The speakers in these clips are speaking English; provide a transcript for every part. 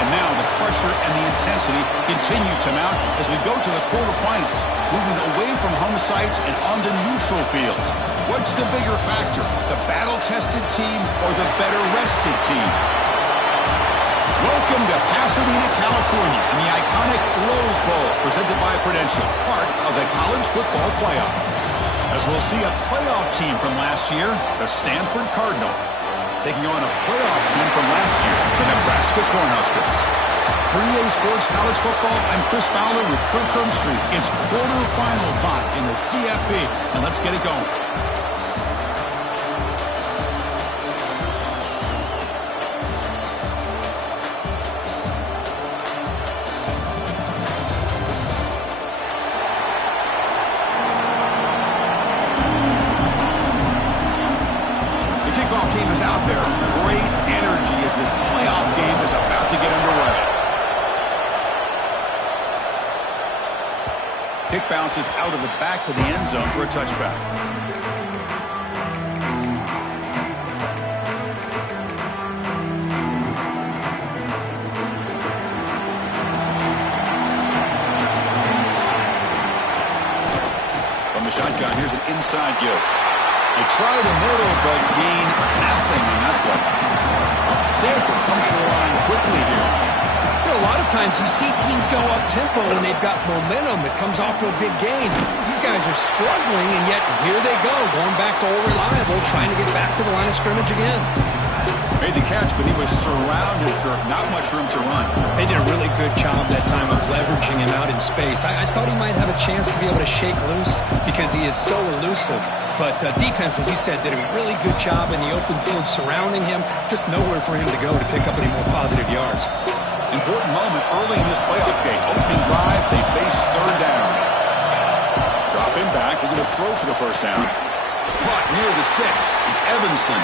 And now the pressure and the intensity continue to mount as we go to the quarterfinals, moving away from home sites and onto neutral fields. What's the bigger factor, the battle-tested team or the better-rested team? Welcome to Pasadena, California, in the iconic Rose Bowl, presented by Prudential, part of the college football playoff. As we'll see a playoff team from last year, the Stanford Cardinal, taking on a playoff team from last year, the Nebraska Cornhuskers. For EA Sports College Football, I'm Chris Fowler with Kirk Herbstreit. It's quarterfinal time in the CFP, and let's get it going. Kick bounces out of the back of the end zone for a touchback. From the shotgun, here's an inside give. They try the middle, but gain nothing in that play. Stanford comes to the line quickly here. A lot of times you see teams go up-tempo when they've got momentum. It comes off to a big gain. These guys are struggling, and yet here they go, going back to old reliable, trying to get back to the line of scrimmage again. Made the catch, but he was surrounded, Kirk. Not much room to run. They did a really good job that time of leveraging him out in space. I thought he might have a chance to be able to shake loose because he is so elusive. But defense, as you said, did a really good job in the open field surrounding him. Just nowhere for him to go to pick up any more positive yards. Important moment early in this playoff game. Opening drive, they face third down. Drop him back. They're going to throw for the first down. Caught near the sticks. It's Evanson.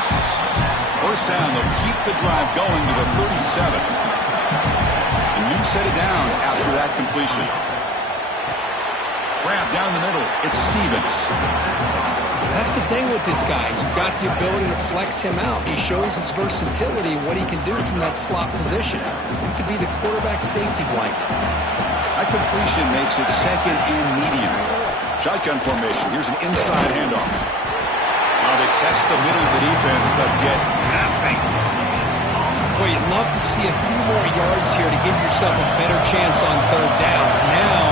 First down, they'll keep the drive going to the 37. A new set of downs after that completion. Grab down the middle. It's Stevens. That's the thing with this guy. You've got the ability to flex him out. He shows his versatility, what he can do from that slot position. He could be the quarterback safety blanket. That completion makes it second and medium. Shotgun formation. Here's an inside handoff. Now they test the middle of the defense, but get nothing. Boy, you'd love to see a few more yards here to give yourself a better chance on third down. Now,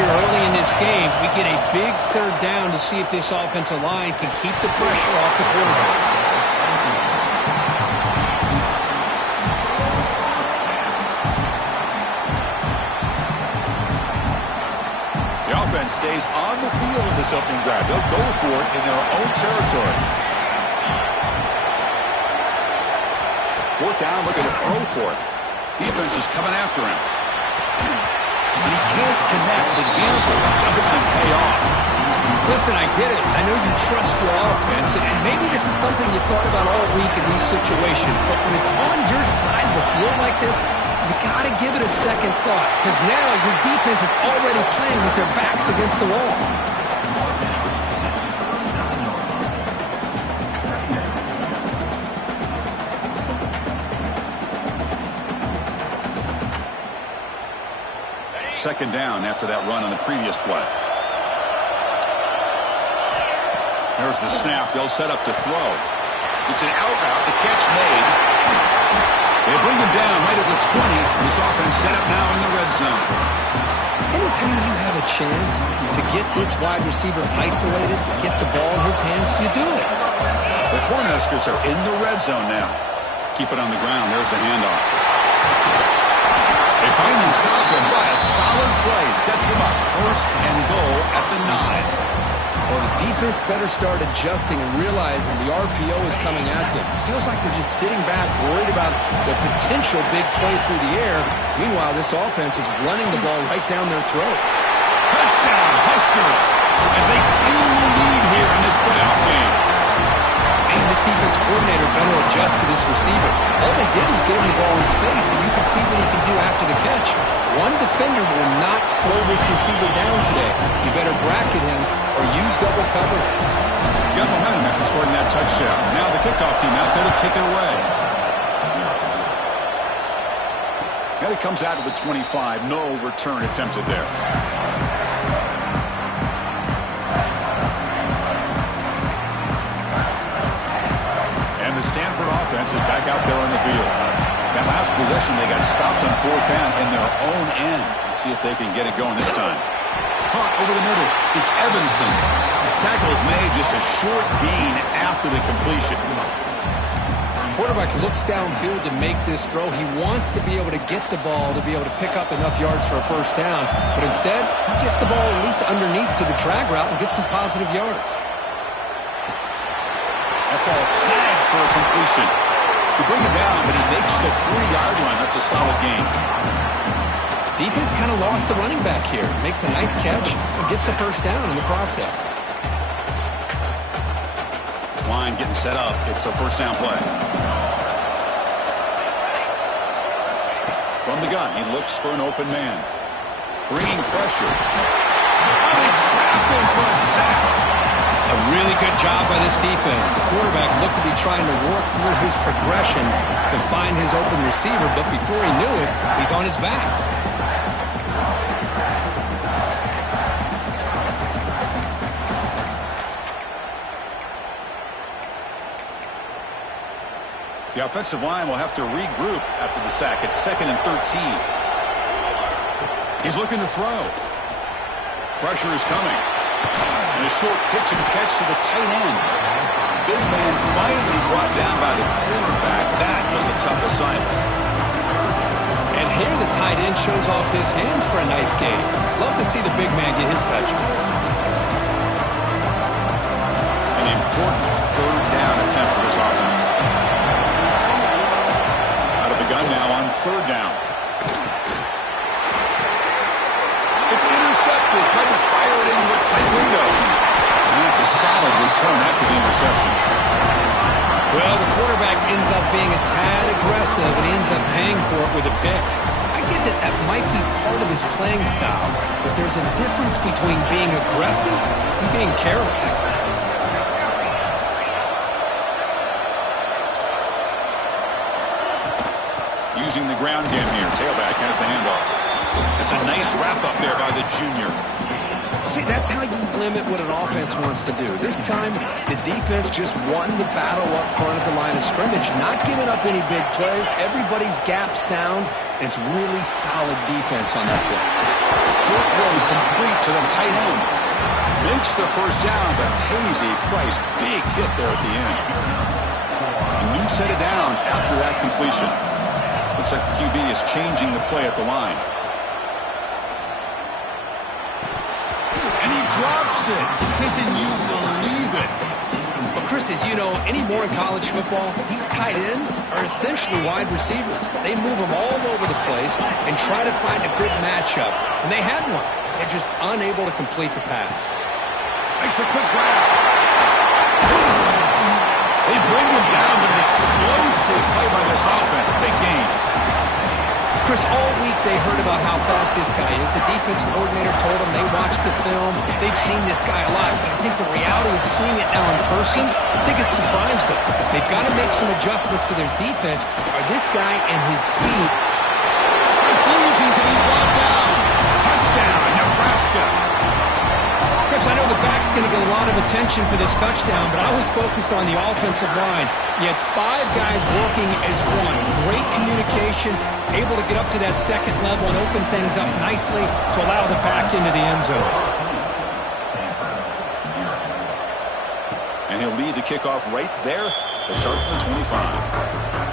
here early in this game, we get a big third down to see if this offensive line can keep the pressure off the quarterback. The offense stays on the field in this opening drive. They'll go for it in their own territory. Fourth down, looking to throw for it. Defense is coming after him. And he can't connect. The gamble doesn't pay off. Listen, I get it. I know you trust your offense, and maybe this is something you thought about all week in these situations, but when it's on your side of the field like this, you got to give it a second thought, because now your defense is already playing with their backs against the wall. Second down after that run on the previous play. There's the snap. They'll set up to throw. It's an out route. The catch made. They bring him down right at the 20. This offense set up now in the red zone. Anytime you have a chance to get this wide receiver isolated, to get the ball in his hands, you do it. The Cornhuskers are in the red zone now. Keep it on the ground. There's the handoff. They finally stop him, but a solid play sets him up. First and goal at the 9. Well, the defense better start adjusting and realizing the RPO is coming at them. It feels like they're just sitting back, worried about the potential big play through the air. Meanwhile, this offense is running the ball right down their throat. Touchdown, Huskers, as they claim the lead here in this playoff game. Man, this defense coordinator better adjust to this receiver. All they did was get him the ball in space, and you can see what he can do after the catch. One defender will not slow this receiver down today. You better bracket him or use double cover. Got momentum after scoring that touchdown. Now the kickoff team out there to kick it away. And it comes out to the 25. No return attempted there. And the Stanford offense is back out there on the field. That last possession, they got stopped on 4th down in their own end. Let's see if they can get it going this time. Caught over the middle. It's Evanson. Tackle is made, just a short gain after the completion. Quarterback looks downfield to make this throw. He wants to be able to get the ball to be able to pick up enough yards for a first down. But instead, he gets the ball at least underneath to the drag route and gets some positive yards. That ball snagged for a completion. He bring it down, but he makes the 3-yard line. That's a solid gain. Defense kind of lost the running back here. Makes a nice catch and gets the first down in the process. This line getting set up. It's a first down play. From the gun, he looks for an open man. Bringing pressure. Big traffic for a sack. A really good job by this defense. The quarterback looked to be trying to work through his progressions to find his open receiver, but before he knew it, he's on his back. The offensive line will have to regroup after the sack. It's 2nd and 13. He's looking to throw. Pressure is coming. And a short pitch and catch to the tight end. Big man finally brought down by the cornerback. That was a tough assignment. And here the tight end shows off his hands for a nice gain. Love to see the big man get his touches. An important 3rd down attempt for this offense. Out of the gun now on 3rd down. It's intercepted. Tried to fire it into a tight window. And that's a solid return after the interception. Well, the quarterback ends up being a tad aggressive, and he ends up paying for it with a pick. I get that that might be part of his playing style, but there's a difference between being aggressive and being careless. Using the ground game here. Tailback has the handoff. That's a nice wrap-up there by the junior. See, that's how you limit what an offense wants to do. This time, the defense just won the battle up front at the line of scrimmage, not giving up any big plays. Everybody's gap sound. It's really solid defense on that play. Short throw complete to the tight end. Makes the first down, but pays a price. Big hit there at the end. A new set of downs after that completion. Looks like the QB is changing the play at the line. And he drops it. Can you believe it? Well, Chris, as you know, anymore in college football, these tight ends are essentially wide receivers. They move them all over the place and try to find a good matchup. And they had one. They're just unable to complete the pass. Makes a quick grab. They bring him down, but an explosive play by this offense. Big game. Chris, all week they heard about how fast this guy is. The defense coordinator told them they watched the film. They've seen this guy a lot. But I think the reality of seeing it now in person, I think it's surprised them. They've got to make some adjustments to their defense, or this guy and his speed. Refusing to be brought down. Touchdown, Nebraska. Chris, I know the back's going to get a lot of attention for this touchdown, but I was focused on the offensive line. You had 5 guys working as one. Great communication, able to get up to that second level and open things up nicely to allow the back into the end zone. And he'll lead the kickoff right there to start from the 25.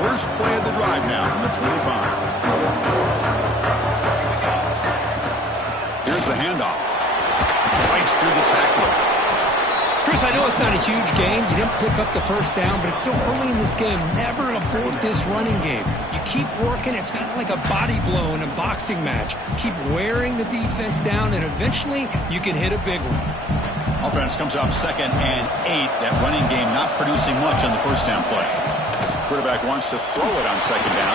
First play of the drive now from the 25. Here's the handoff. Fights through the tackler. Chris, I know it's not a huge game. You didn't pick up the first down, but it's still early in this game. Never abort this running game. You keep working. It's kind of like a body blow in a boxing match. Keep wearing the defense down, and eventually you can hit a big one. Offense comes out 2nd and 8. That running game not producing much on the first down play. Quarterback wants to throw it on 2nd down.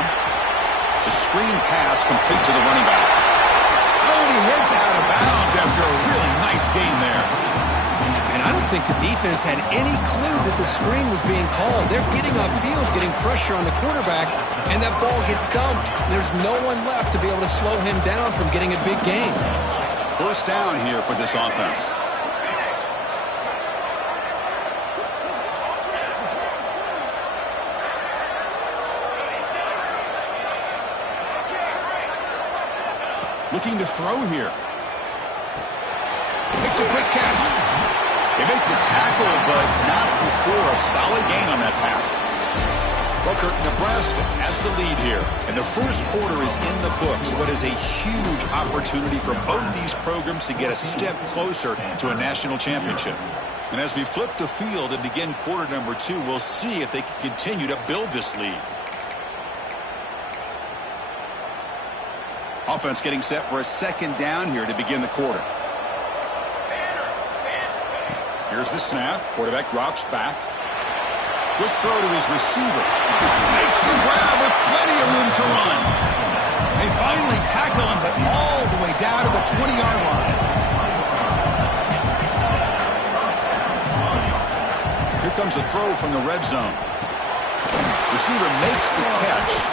It's a screen pass complete to the running back. Oh, and he heads out of bounds after a really nice gain there. And I don't think think the defense had any clue that the screen was being called. They're getting upfield, getting pressure on the quarterback, and that ball gets dumped. There's no one left to be able to slow him down from getting a big gain. First down here for this offense. Looking to throw here. Makes a quick catch. They make the tackle, but not before a solid gain on that pass. Well, Kirk, Nebraska has the lead here, and the first quarter is in the books. What is a huge opportunity for both these programs to get a step closer to a national championship. And as we flip the field and begin quarter number 2, we'll see if they can continue to build this lead. Offense getting set for a second down here to begin the quarter. Here's the snap. Quarterback drops back. Quick throw to his receiver. Makes the grab with plenty of room to run. They finally tackle him, but all the way down to the 20-yard line. Here comes a throw from the red zone. Receiver makes the catch.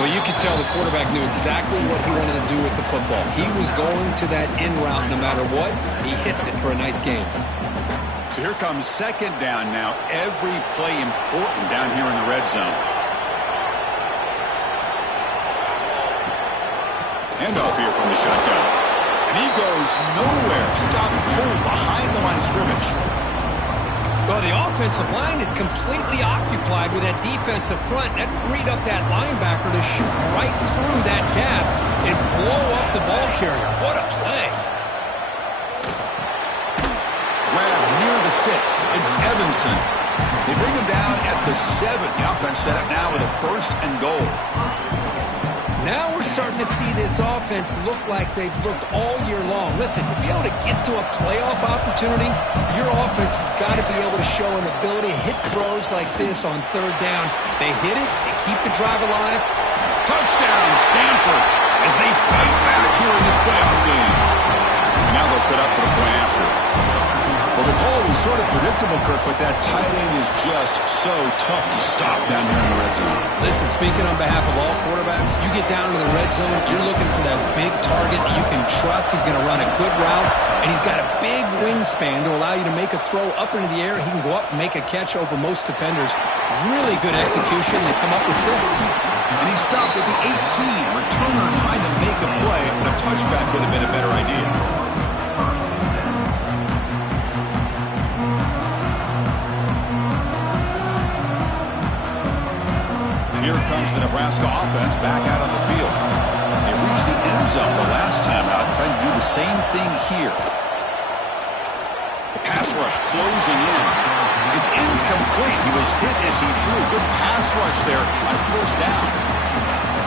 Well, you could tell the quarterback knew exactly what he wanted to do with the football. He was going to that in route no matter what. He hits it for a nice gain. So here comes second down now. Every play important down here in the red zone. Handoff here from the shotgun. And he goes nowhere. Stopped cold behind the line of scrimmage. Well, the offensive line is completely occupied with that defensive front. That freed up that linebacker to shoot right through that gap and blow up the ball carrier. What a play. Grab near the sticks. It's Evanson. They bring him down at the 7. The offense set up now with a first and goal. Now we're starting to see this offense look like they've looked all year long. Listen, to be able to get to a playoff opportunity, your offense has got to be able to show an ability to hit throws like this on third down. They hit it, they keep the drive alive. Touchdown, Stanford, as they fight back here in this playoff game. And now they'll set up for the point after. Well, the call was sort of predictable, Kirk, but that tight end is just so tough to stop down here in the red zone. Listen, speaking on behalf of all quarterbacks, you get down into the red zone, you're looking for that big target that you can trust. He's going to run a good route, and he's got a big wingspan to allow you to make a throw up into the air. He can go up and make a catch over most defenders. Really good execution to come up with 6. And he stopped at the 18. Returner trying to make a play, but a touchback would have been a better idea. Here comes the Nebraska offense back out on the field. They reached the end zone the last time out, trying to do the same thing here. The pass rush closing in. It's incomplete. He was hit as he threw. Good pass rush there on first down.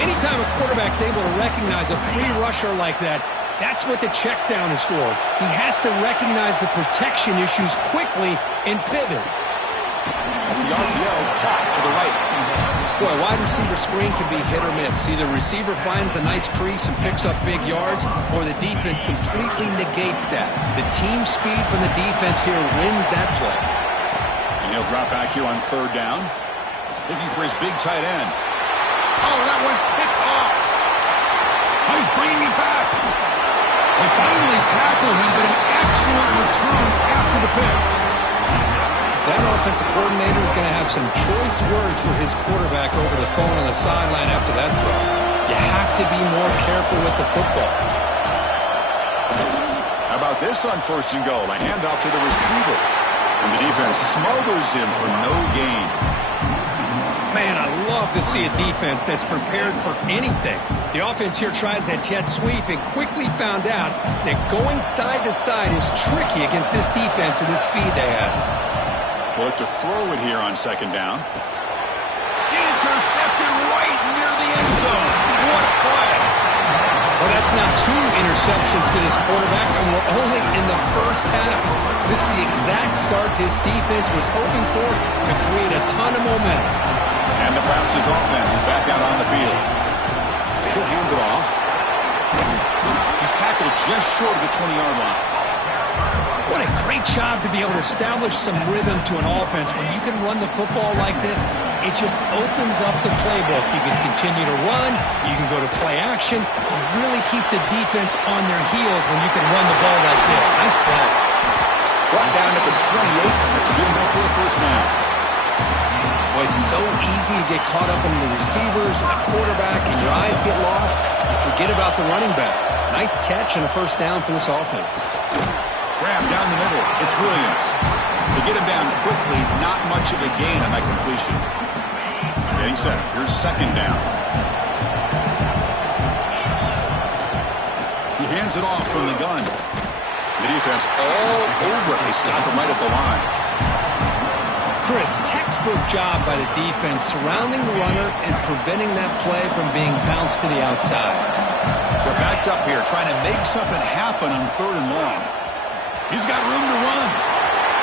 Anytime a quarterback's able to recognize a free rusher like that, that's what the check down is for. He has to recognize the protection issues quickly and pivot. As the RPO caught to the right. Boy, wide receiver screen can be hit or miss. Either receiver finds a nice crease and picks up big yards, or the defense completely negates that. The team speed from the defense here wins that play. And he'll drop back here on third down. Looking for his big tight end. Oh, that one's picked off. Oh, he's bringing it back. They finally tackle him, but an excellent return after the pick. That offensive coordinator is going to have some choice words for his quarterback over the phone on the sideline after that throw. You have to be more careful with the football. How about this on first and goal? A handoff to the receiver. And the defense smothers him for no gain. Man, I love to see a defense that's prepared for anything. The offense here tries that jet sweep and quickly found out that going side to side is tricky against this defense and the speed they have. We'll look to throw it here on second down. Intercepted right near the end zone. What a play. Well, that's now 2 interceptions for this quarterback, and we're only in the first half. This is the exact start this defense was hoping for to create a ton of momentum. And Nebraska's offense is back out on the field. He'll hand it off. He's tackled just short of the 20-yard line. What a great job to be able to establish some rhythm to an offense. When you can run the football like this, it just opens up the playbook. You can continue to run. You can go to play action. You really keep the defense on their heels when you can run the ball like this. Nice play. Brought down at the 28, and it's good enough for a first down. Well, it's so easy to get caught up in the receivers and the quarterback, and your eyes get lost. You forget about the running back. Nice catch and a first down for this offense. Grab down the middle. It's Williams. They get him down quickly. Not much of a gain on that completion. Getting set. Here's second down. He hands it off from the gun. The defense all over it. They stop him right at the line. Chris, textbook job by the defense surrounding the runner and preventing that play from being bounced to the outside. They're backed up here trying to make something happen on 3rd and long. He's got room to run.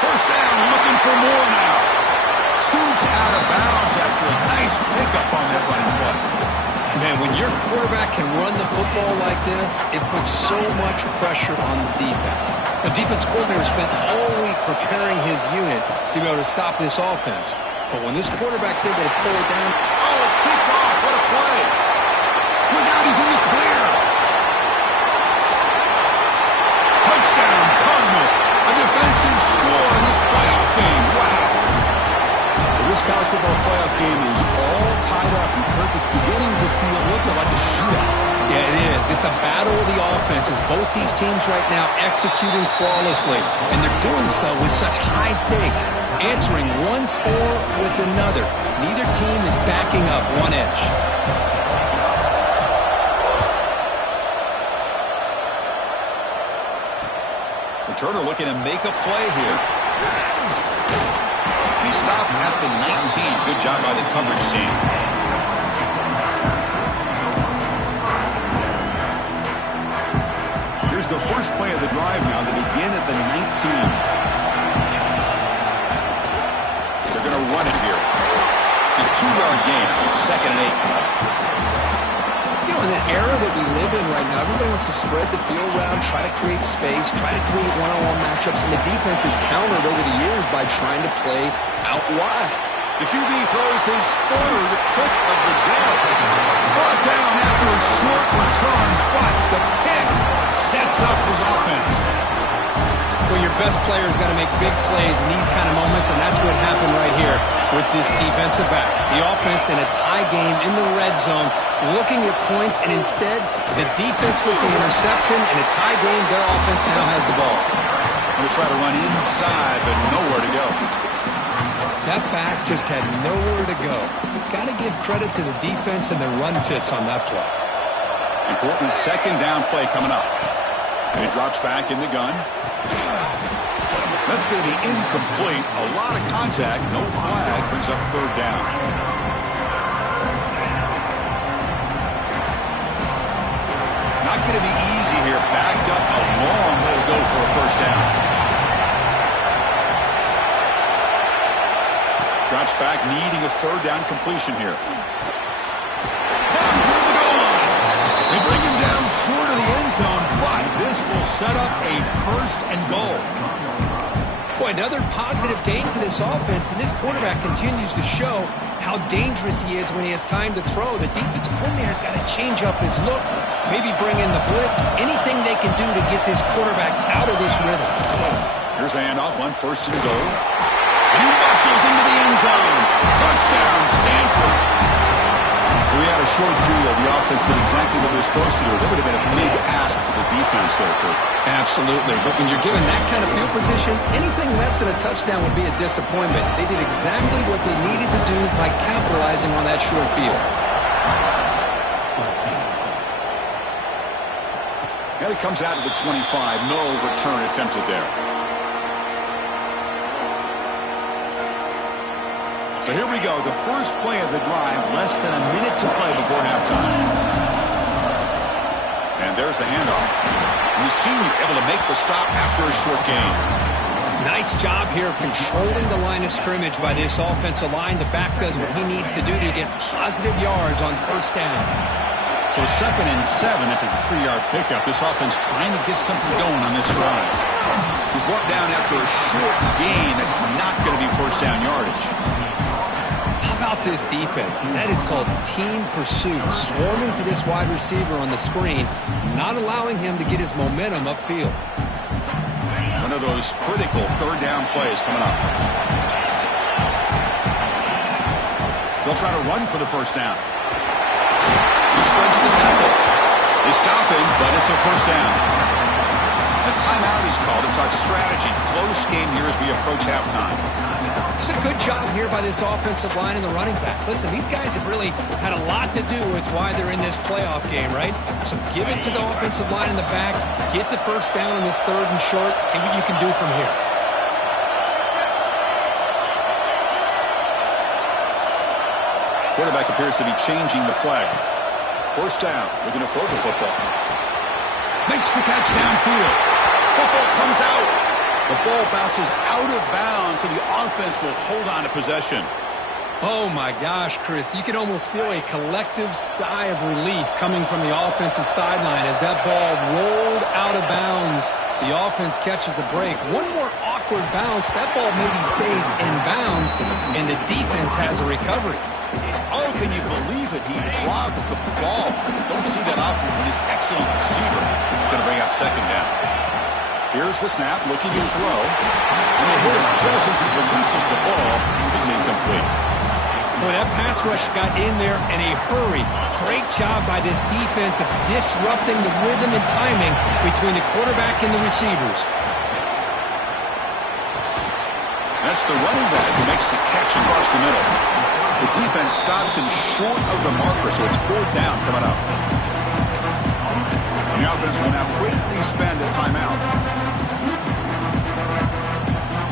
First down, looking for more now. Scoots out of bounds after a nice pickup on that running play. Man, when your quarterback can run the football like this, it puts so much pressure on the defense. The defense coordinator spent all week preparing his unit to be able to stop this offense. But when this quarterback's able to pull it down... Oh, it's picked off. What a play. Look out, he's in the clear. Touchdown, Cardinal. A defensive score in this playoff game. Wow. This college football playoff game is all tied up, and Kirk, it's beginning to feel a little bit like a shootout. Yeah, it is. It's a battle of the offenses. Both these teams right now executing flawlessly, and they're doing so with such high stakes, answering one score with another. Neither team is backing up one inch. Turner looking to make a play here. He stopped at the 19. Good job by the coverage team. Here's the first play of the drive now. They begin at the 19. They're going to run it here. It's a 2-yard gain. 2nd and 8. You know, in the era that we live in right now, everybody wants to spread the field around, try to create space, try to create one-on-one matchups, and the defense is countered over the years by trying to play out wide. The QB throws his 3rd pick of the day. Brought down after a short return, but the pick sets up his offense. Well, your best player is going to make big plays in these kind of moments, and that's what happened right here with this defensive back. The offense in a tie game in the red zone, looking at points, and instead, the defense with the interception. In a tie game, their offense now has the ball. Going to try to run inside, but nowhere to go. That back just had nowhere to go. Got to give credit to the defense and the run fits on that play. Important 2nd down play coming up. And he drops back in the gun. That's going to be incomplete. A lot of contact. No flag. Brings up 3rd down. Not going to be easy here. Backed up a long way to go for a first down. Drops back, needing a 3rd down completion here. Down near the goal line. They bring him down short of the end zone, but this will set up a 1st and goal. Boy, another positive gain for this offense, and this quarterback continues to show how dangerous he is when he has time to throw. The defensive coordinator's got to change up his looks, maybe bring in the blitz, anything they can do to get this quarterback out of this rhythm. Here's the handoff on 1st and goal. And he muscles into the end zone. Touchdown, Stanford. We had a short field. The offense did exactly what they're supposed to do. That would have been a big ask for the defense there, Kurt. Absolutely. But when you're given that kind of field position, anything less than a touchdown would be a disappointment. They did exactly what they needed to do by capitalizing on that short field. And it comes out to the 25. No return attempted there. So here we go, the first play of the drive, less than a minute to play before halftime. And there's the handoff. And the senior able to make the stop after a short gain. Nice job here of controlling the line of scrimmage by this offensive line. The back does what he needs to do to get positive yards on 1st down. So 2nd and 7 after the 3-yard pickup. This offense trying to get something going on this drive. He's brought down after a short gain. That's not going to be first down yardage. How about this defense? That is called team pursuit. Swarming to this wide receiver on the screen, not allowing him to get his momentum upfield. One of those critical third down plays coming up. They'll try to run for the first down. He shreds the tackle. They stop him, but it's a first down. A timeout is called to talk strategy. Close game here as we approach halftime. It's a good job here by this offensive line and the running back. Listen, these guys have really had a lot to do with why they're in this playoff game, right? So give it to the offensive line in the back. Get the first down on this third and short. See what you can do from here. Quarterback appears to be changing the play. First down. Looking to throw the football. Makes the catch downfield. Football comes out. The ball bounces out of bounds, so the offense will hold on to possession. Oh, my gosh, Chris. You can almost feel a collective sigh of relief coming from the offensive sideline as that ball rolled out of bounds. The offense catches a break. One more awkward bounce. That ball maybe stays in bounds, and the defense has a recovery. Oh, can you believe it? He dropped the ball. Don't see that often with his excellent receiver. He's going to bring out second down. Here's the snap, looking to throw. And they hit him just as he releases the ball. It's incomplete. Boy, that pass rush got in there in a hurry. Great job by this defense of disrupting the rhythm and timing between the quarterback and the receivers. That's the running back who makes the catch across the middle. The defense stops him short of the marker, so it's fourth down coming up. The offense will now quickly spend a timeout.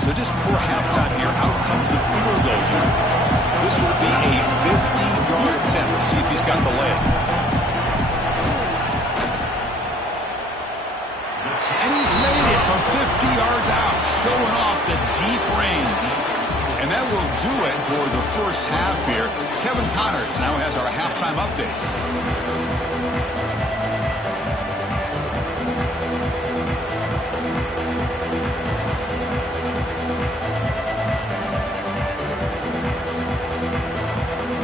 So just before halftime here, out comes the field goal unit. This will be a 50-yard attempt. Let's see if he's got the leg. And he's made it from 50 yards out, showing off the deep range. And that will do it for the first half here. Kevin Connors now has our halftime update.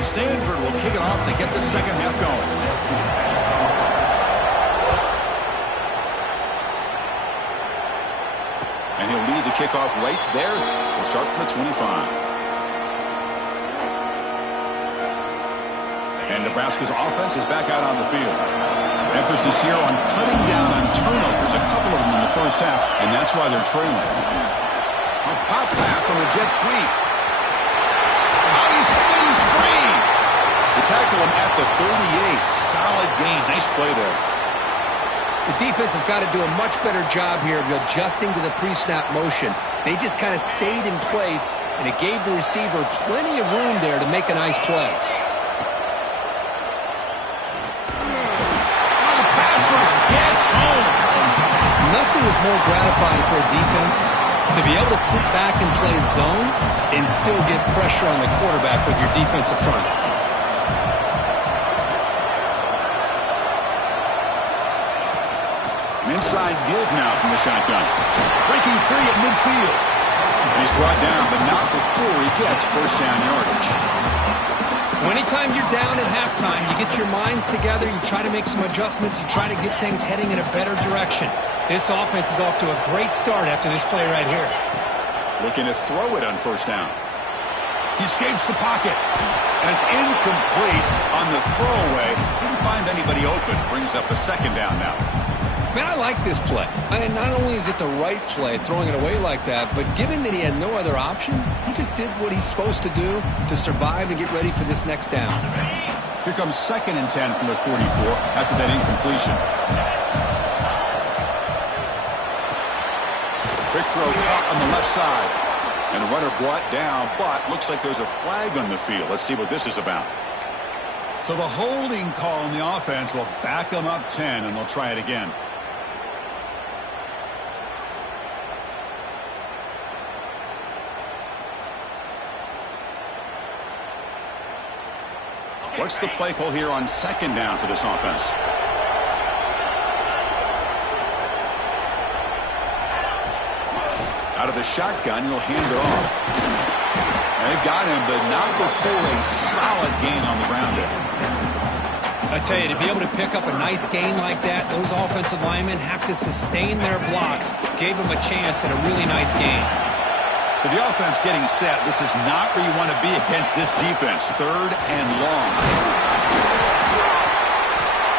Stanford will kick it off to get the second half going. And he'll lead the kickoff right there. He'll start from the 25. And Nebraska's offense is back out on the field. Emphasis here on cutting down on turnovers, a couple of them in the first half, and that's why they're trailing. A pop pass on the jet sweep. He spins free. They tackle him at the 38. Solid gain. Nice play there. The defense has got to do a much better job here of adjusting to the pre-snap motion. They just kind of stayed in place, and it gave the receiver plenty of room there to make a nice play. The pass rush gets home. Nothing is more gratifying for a defense to be able to sit back and play zone and still get pressure on the quarterback with your defensive front. An inside give now from the shotgun. Breaking free at midfield. And he's brought down, but not before he gets first down yardage. Well, anytime you're down at halftime, you get your minds together, you try to make some adjustments, you try to get things heading in a better direction. This offense is off to a great start after this play right here. Looking to throw it on first down. He escapes the pocket. And it's incomplete on the throwaway. Didn't find anybody open. Brings up a second down now. Man, I like this play. And not only is it the right play, throwing it away like that, but given that he had no other option, he just did what he's supposed to do to survive and get ready for this next down. Here comes 2nd and 10 from the 44 after that incompletion. Quick throw caught on the left side. And the runner brought down, but looks like there's a flag on the field. Let's see what this is about. So the holding call on the offense will back them up 10, and they'll try it again. What's the play call here on second down for this offense? Out of the shotgun, he'll hand it off. They've got him, but not before a solid gain on the ground there. I tell you, to be able to pick up a nice gain like that, those offensive linemen have to sustain their blocks. Gave them a chance at a really nice gain. So the offense getting set. This is not where you want to be against this defense. 3rd and long.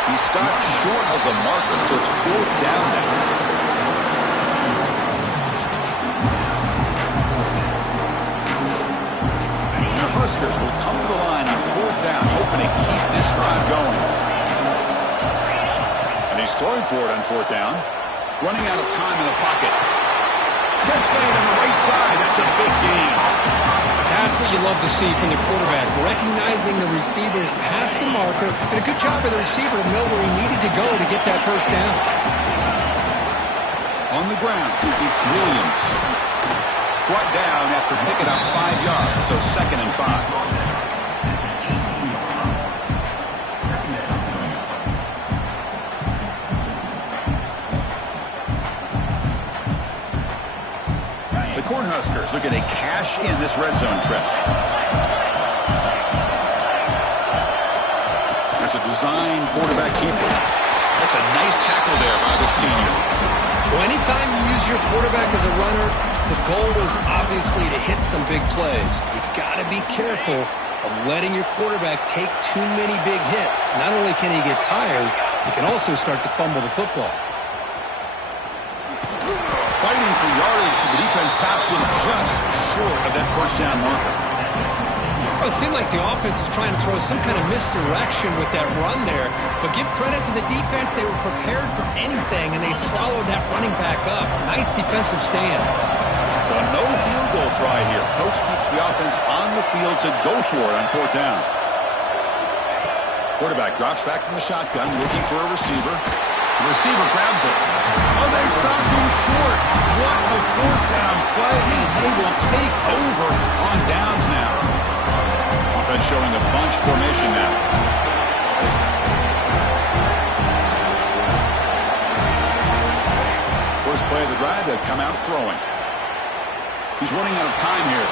He stopped short of the marker, so it's 4th down now. The Huskers will come to the line on 4th down, hoping to keep this drive going. And he's throwing for it on 4th down. Running out of time in the pocket. Catch made on the right side. That's a big gain. That's what you love to see from the quarterback. Recognizing the receiver's past the marker. And a good job of the receiver to know where he needed to go to get that first down. On the ground, it's Williams. Brought down after picking up 5 yards, so 2nd and 5. The Cornhuskers looking to cash in this red zone trip. That's a design quarterback keeper. That's a nice tackle there by the senior. Well, anytime you use your quarterback as a runner, the goal is obviously to hit some big plays. You've got to be careful of letting your quarterback take too many big hits. Not only can he get tired, he can also start to fumble the football. Fighting for yardage, but the defense stops him just short of that first down marker. Well, it seemed like the offense is trying to throw some kind of misdirection with that run there. But give credit to the defense. They were prepared for anything, and they swallowed that running back up. Nice defensive stand. So no field goal try here. Coach keeps the offense on the field to go for it on 4th down. Quarterback drops back from the shotgun, looking for a receiver. The receiver grabs it. Oh, they stopped him short. What a 4th down play, and they will take over on downs now. Offense showing a bunch formation now. First play of the drive, they'll come out throwing. He's running out of time here.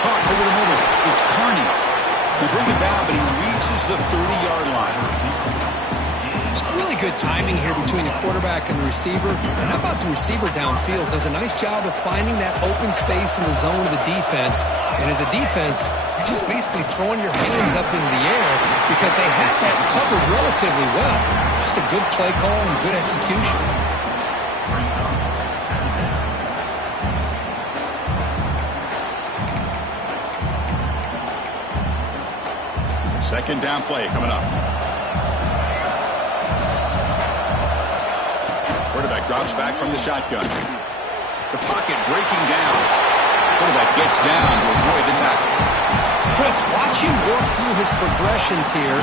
Caught over the middle. It's Carney. They bring it down, but he reaches the 30-yard line. It's really good timing here between the quarterback and the receiver. And how about the receiver downfield? Does a nice job of finding that open space in the zone of the defense. And as a defense, you're just basically throwing your hands up into the air because they had that covered relatively well. Just a good play call and good execution. 2nd down play coming up. Quarterback drops back from the shotgun. The pocket breaking down. Quarterback gets down to avoid the tackle. Chris, watch him work through his progressions here.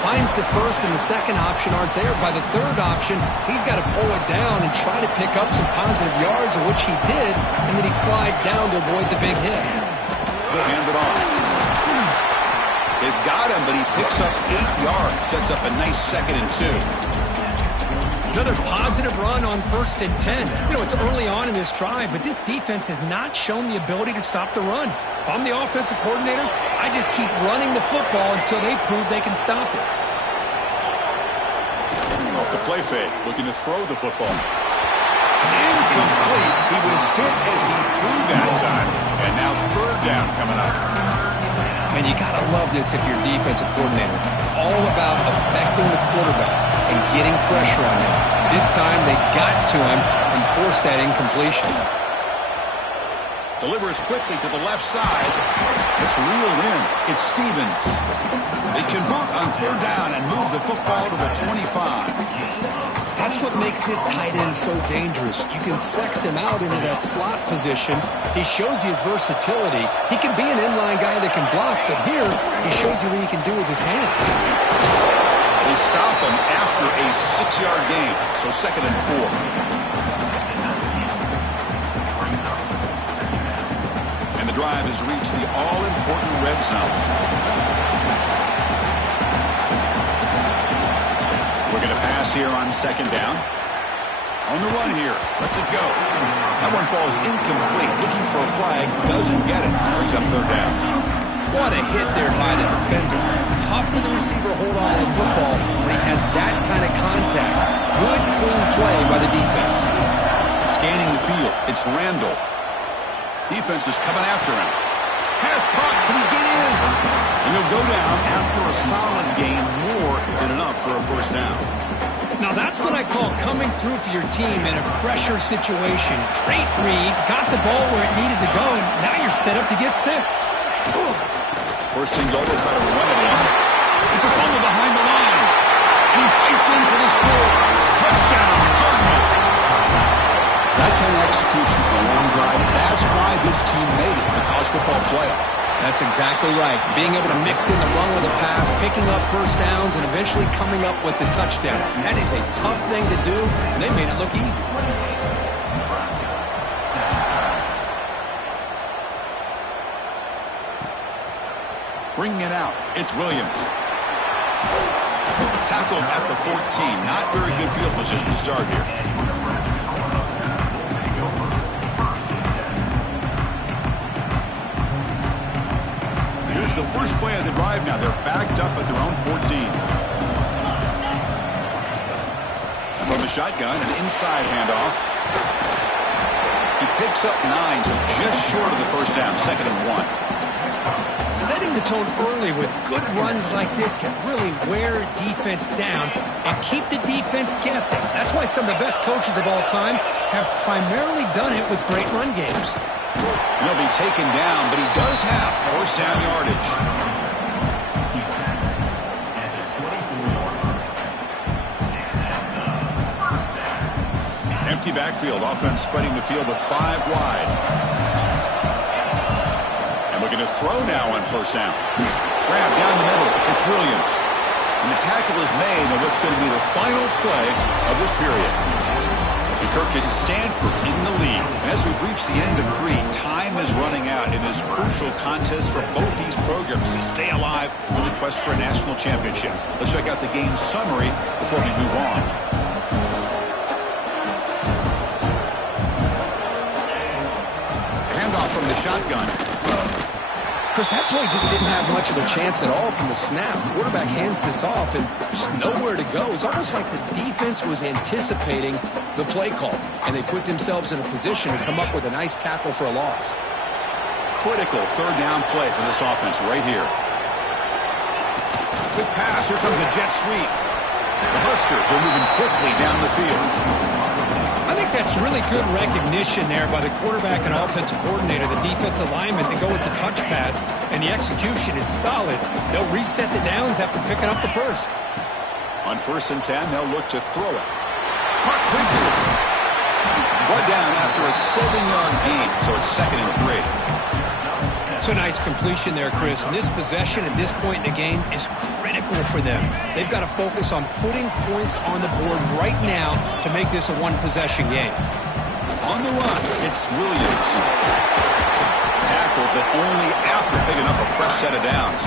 Finds the first and the second option aren't there. By the third option, he's got to pull it down and try to pick up some positive yards, of which he did, and then he slides down to avoid the big hit. He'll hand it off. They've got him, but he picks up 8 yards. Sets up a nice 2nd and 2. Another positive run on 1st and 10. You know, it's early on in this drive, but this defense has not shown the ability to stop the run. If I'm the offensive coordinator, I just keep running the football until they prove they can stop it. Off the play fake, looking to throw the football. It's incomplete. He was hit as he threw that time. And now 3rd down coming up. And you got to love this if you're a defensive coordinator. It's all about affecting the quarterback and getting pressure on him. This time they got to him and forced that incompletion. Delivers quickly to the left side. It's reeled in. It's Stevens. They convert on 3rd down and move the football to the 25. That's what makes this tight end so dangerous. You can flex him out into that slot position. He shows you his versatility. He can be an inline guy that can block, but here he shows you what he can do with his hands. They stop him after a 6-yard gain, so 2nd and 4. And the drive has reached the all-important red zone. We're going to pass here on 2nd down. On the run here. Lets it go. That one falls incomplete. Looking for a flag. Doesn't get it. Brings up third down. What a hit there by the defender. Tough for the receiver to hold on to the football when he has that kind of contact. Good, clean play by the defense. Scanning the field. It's Randall. Defense is coming after him. Pass caught. Can he get in? And he'll go down after a solid gain, more than enough for a first down. Now that's what I call coming through for your team in a pressure situation. Great read, got the ball where it needed to go, and now you're set up to get 6. First and goal, they'll try to run it in. It's a fumble behind the line. And he fights in for the score. Touchdown, Cardinal. That kind of execution on a long drive, that's why this team made it to the college football playoff. That's exactly right. Being able to mix in the run with the pass, picking up first downs, and eventually coming up with the touchdown. That is a tough thing to do, and they made it look easy. Bringing it out, it's Williams. Tackled at the 14. Not very good field position to start here. Here's the first play of the drive now. They're backed up at their own 14. From the shotgun, an inside handoff. He picks up 9, so just short of the first down, 2nd and 1. Setting the tone early with good runs like this can really wear defense down and keep the defense guessing. That's why some of the best coaches of all time have primarily done it with great run games. He'll be taken down, but he does have first down yardage. Empty backfield. Offense spreading the field with 5 wide. And looking to throw now on first down. Grab down the middle. It's Williams. And the tackle is made on what's going to be the final play of this period. Kirk is Stanford in the lead. As we reach the end of 3, time is running out in this crucial contest for both these programs to stay alive in the quest for a national championship. Let's check out the game summary before we move on. Handoff from the shotgun. Chris, that play just didn't have much of a chance at all from the snap. The quarterback hands this off, and there's nowhere to go. It's almost like the defense was anticipating the play call, and they put themselves in a position to come up with a nice tackle for a loss. Critical third down play for this offense right here. Quick pass. Here comes a jet sweep. The Huskers are moving quickly down the field. I think that's really good recognition there by the quarterback and offensive coordinator, the defensive lineman, to go with the touch pass, and the execution is solid. They'll reset the downs after picking up the first. On 1st and 10, they'll look to throw it. Park quickly. Brought down after a 7-yard gain, so it's 2nd and 3. It's a nice completion there, Chris. And this possession at this point in the game is critical for them. They've got to focus on putting points on the board right now to make this a one-possession game. On the run, it's Williams. Tackled, but only after picking up a fresh set of downs.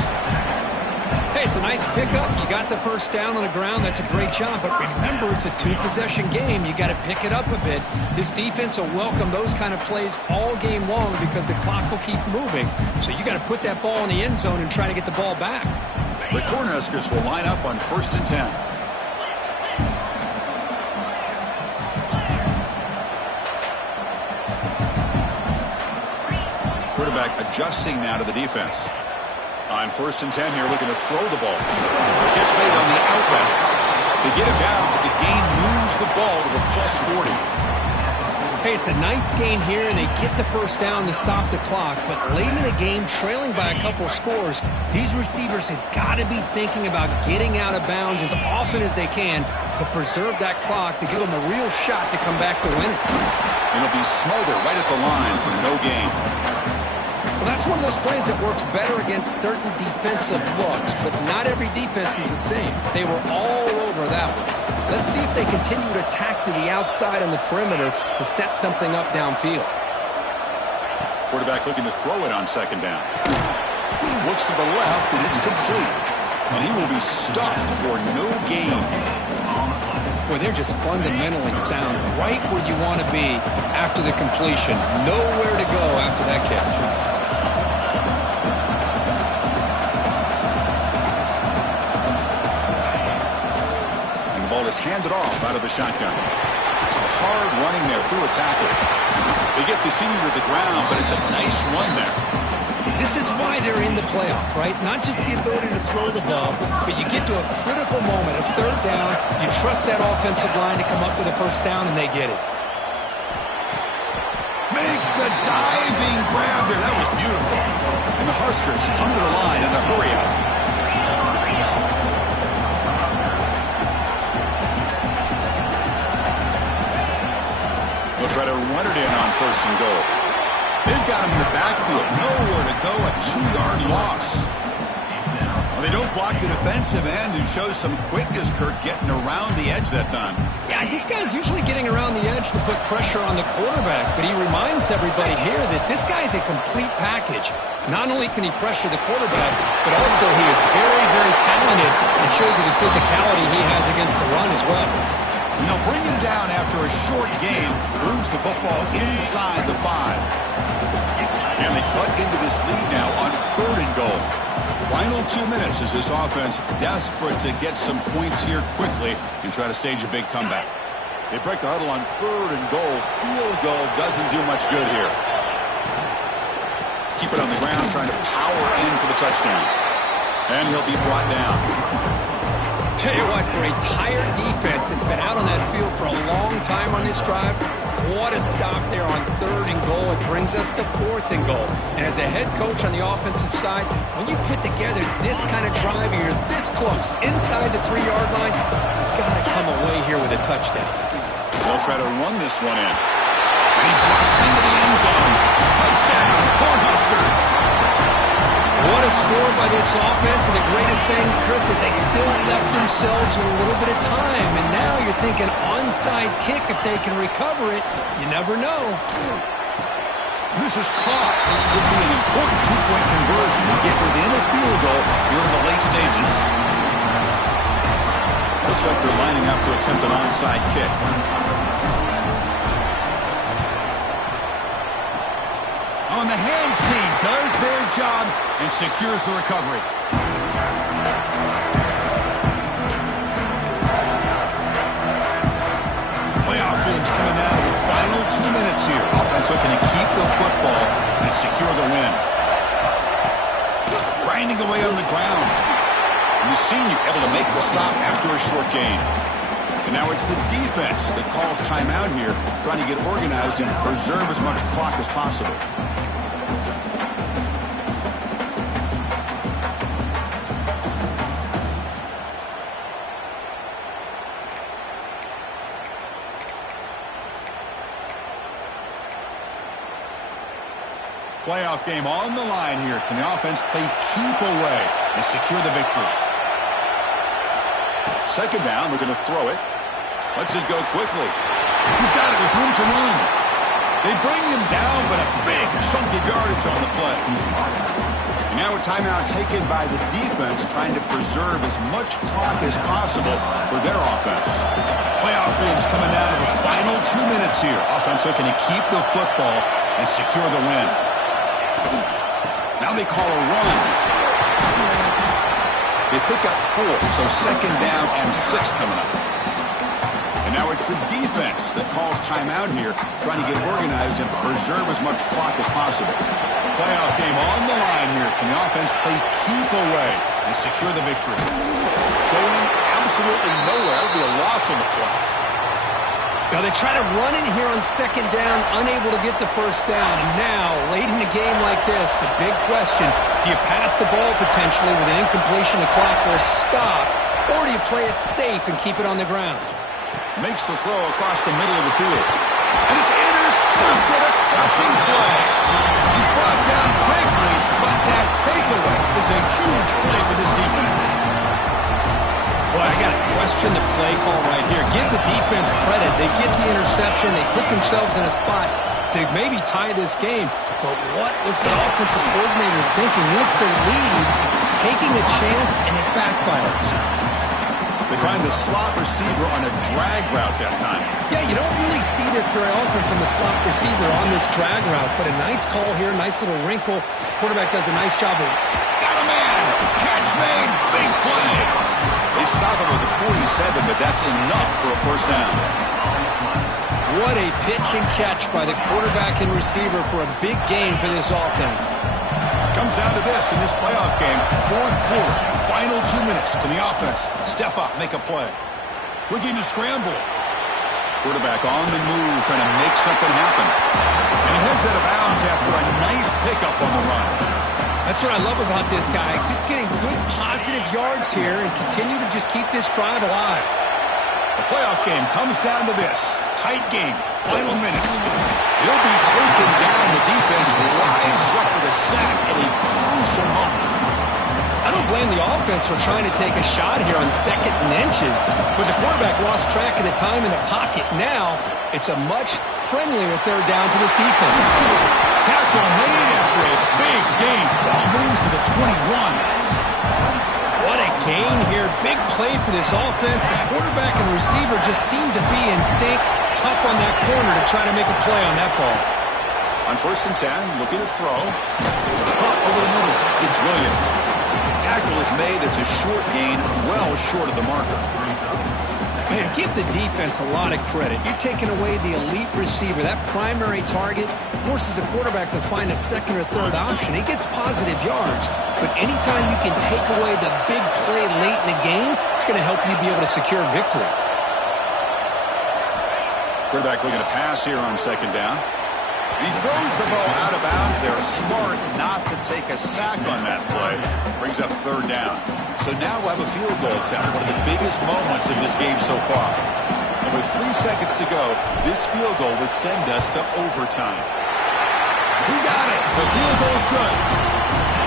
Hey, it's a nice pickup. You got the first down on the ground. That's a great job. But remember, it's a 2-possession game. You got to pick it up a bit. This defense will welcome those kind of plays all game long because the clock will keep moving. So you got to put that ball in the end zone and try to get the ball back. The Cornhuskers will line up on 1st and 10. Quarterback adjusting now to the defense. On 1st and 10 here, looking to throw the ball. Catch made on the out route. They get him down, but the gain moves the ball to the +40. Hey, it's a nice gain here, and they get the first down to stop the clock. But late in the game, trailing by a couple scores, these receivers have got to be thinking about getting out of bounds as often as they can to preserve that clock, to give them a real shot to come back to win it. It'll be Smolder right at the line for no gain. Well, that's one of those plays that works better against certain defensive looks, but not every defense is the same. They were all over that one. Let's see if they continue to attack to the outside on the perimeter to set something up downfield. Quarterback looking to throw it on 2nd down. Looks to the left, and it's complete. And he will be stuffed for no gain. Boy, they're just fundamentally sound, right where you want to be after the completion. Nowhere to go after that catch. And the ball is handed off out of the shotgun. Some hard running there through a tackle. They get the senior to the ground, but it's a nice run there. This is why they're in the playoff, right? Not just the ability to throw the ball, but you get to a critical moment of third down, you trust that offensive line to come up with a first down, and they get it. Makes the diving grab there. That was beautiful. And the Huskers come to the line in the hurry up. They'll try to run it in on first and goal. They've got him in the backfield. Nowhere to go. A 2-yard loss. Well, they don't block the defensive end, who shows some quickness, Kirk, getting around the edge that time. Yeah, this guy's usually getting around the edge to put pressure on the quarterback, but he reminds everybody here that this guy's a complete package. Not only can he pressure the quarterback, but also he is very, very talented and shows you the physicality he has against the run as well. And they'll bring him down after a short game, moves the football inside the 5. And they cut into this lead now on third and goal. Final 2 minutes as this offense desperate to get some points here quickly and try to stage a big comeback. They break the huddle on third and goal. Field goal doesn't do much good here. Keep it on the ground, trying to power in for the touchdown. And he'll be brought down. Tell you what, for a tired defense that's been out on that field for a long time on this drive, what a stop there on third and goal. It brings us to fourth and goal. And as a head coach on the offensive side, when you put together this kind of drive, you're this close, inside the 3-yard line, you've got to come away here with a touchdown. They'll try to run this one in. And he busts into the end zone. Touchdown, Cornhuskers. What a score by this offense, and the greatest thing, Chris, is they still left themselves with a little bit of time, and now you're thinking onside kick if they can recover it. You never know. This is caught. It would be an important 2-point conversion to get within a field goal here in the late stages. Looks like they're lining up to attempt an onside kick. On the hands team does their job and secures the recovery. Playoff dreams coming down to the final 2 minutes here. Offense looking to keep the football and secure the win. Grinding away on the ground. And the senior able to make the stop after a short gain. And now it's the defense that calls timeout here, trying to get organized and preserve as much clock as possible. Playoff game on the line here. Can the offense play keep away and secure the victory? Second down, we're going to throw it. Lets it go quickly. He's got it with room to run. They bring him down, but a big chunk of yardage on the play. And now a timeout taken by the defense, trying to preserve as much clock as possible for their offense. Playoff dreams coming down to the final 2 minutes here. Offense looking to keep the football and secure the win. Now they call a run. They pick up 4, so second down and 6 coming up. And now it's the defense that calls timeout here, trying to get organized and preserve as much clock as possible. Playoff game on the line here. Can the offense play keep away and secure the victory? Going absolutely nowhere. It'll be a loss on the play. Now they try to run in here on second down, unable to get the first down. And now, late in a game like this, the big question, do you pass the ball potentially with an incompletion, the clock will stop, or do you play it safe and keep it on the ground? Makes the throw across the middle of the field. And it's intercepted, a crushing play. He's brought down quickly, but that takeaway is a huge play for this defense. Boy, I got to question the play call right here. Give the defense credit. They get the interception. They put themselves in a spot to maybe tie this game. But what was the offensive coordinator thinking with the lead, taking a chance, and it backfires? They find the slot receiver on a drag route that time. Yeah, you don't really see this very often from the slot receiver on this drag route, but a nice call here, nice little wrinkle. Quarterback does a nice job of... Got a man! Catch made! Big play! They stop him with the 47, but that's enough for a first down. What a pitch and catch by the quarterback and receiver for a big gain for this offense. Comes down to this in this playoff game. Fourth quarter, final 2 minutes. Can the offense step up, make a play? We're getting a scramble. Quarterback on the move, trying to make something happen. And he heads out of bounds after a nice pickup on the run. That's what I love about this guy. Just getting good positive yards here and continue to just keep this drive alive. The playoff game comes down to this. Tight game, final minutes. He'll be taken down. The defense rises up with a sack at a crucial moment. I don't blame the offense for trying to take a shot here on 2nd and inches, but the quarterback lost track of the time in the pocket. Now, it's a much friendlier 3rd down for this defense. Tackle made after a big gain. Ball moves to the 21. What a gain here. Big play for this offense. The quarterback and receiver just seem to be in sync. Tough on that corner to try to make a play on that ball. On 1st and 10, looking to throw. Caught over the middle. It's Williams. Tackle is made. It's a short gain, well short of the marker. Man, give the defense a lot of credit. You're taking away the elite receiver. That primary target forces the quarterback to find a 2nd or 3rd option. He gets positive yards, but anytime you can take away the big play late in the game, it's going to help you be able to secure victory. Quarterback looking to pass here on 2nd down. He throws the ball out of bounds. They're smart not to take a sack on that play. Brings up 3rd down. So now we'll have a field goal attempt, one of the biggest moments of this game so far. And with 3 seconds to go, this field goal would send us to overtime. We got it. The field goal's good.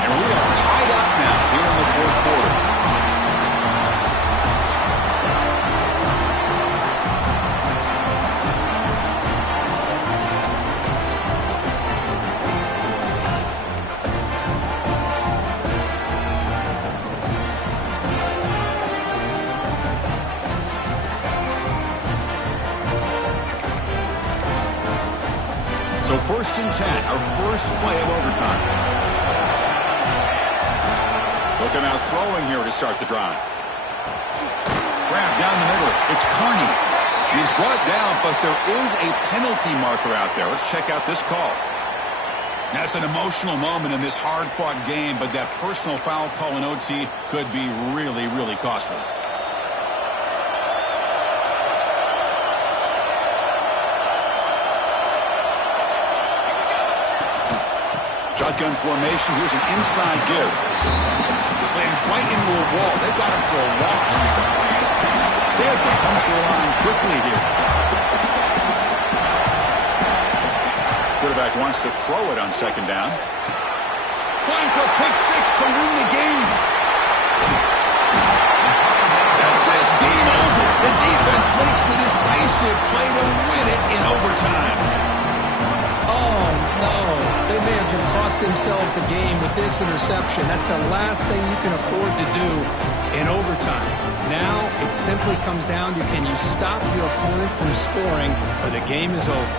And we are tied up now here in the 4th quarter. So 1st and 10, our first play of overtime. Looking out throwing here to start the drive. Grab down the middle. It's Carney. He's brought down, but there is a penalty marker out there. Let's check out this call. That's an emotional moment in this hard-fought game, but that personal foul call in OT could be really, really costly. Shotgun formation. Here's an inside give. Slams right into a wall. They've got him for a loss. Stanford comes to the line quickly here. Quarterback wants to throw it on 2nd down. Trying for pick 6 to win the game. That's it. Game over. The defense makes the decisive play to win it in overtime. Oh, no. They may have just cost themselves the game with this interception. That's the last thing you can afford to do in overtime. Now it simply comes down to, can you stop your opponent from scoring, or the game is over.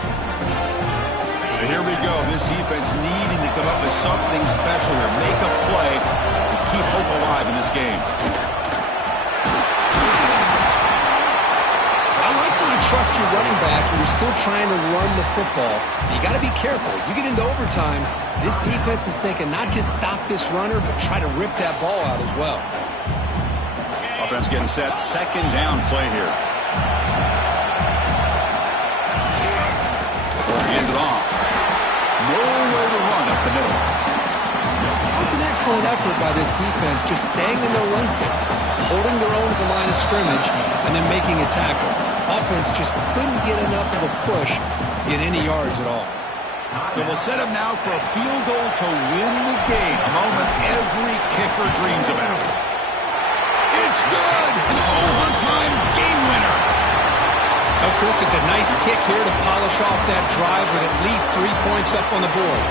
So here we go. This defense needing to come up with something special here. Make a play to keep hope alive in this game. Trust your running back, and you're still trying to run the football. You got to be careful. You get into overtime, this defense is thinking not just stop this runner, but try to rip that ball out as well. Offense getting set. 2nd down play here. End it off. Nowhere to run up the middle. That was an excellent effort by this defense, just staying in their run fits, holding their own at the line of scrimmage, and then making a tackle. Offense just couldn't get enough of a push to get any yards at all. So we'll set up now for a field goal to win the game, a moment every kicker dreams about. It's good! An overtime game winner! Oh, Chris, it's a nice kick here to polish off that drive with at least 3 points up on the board.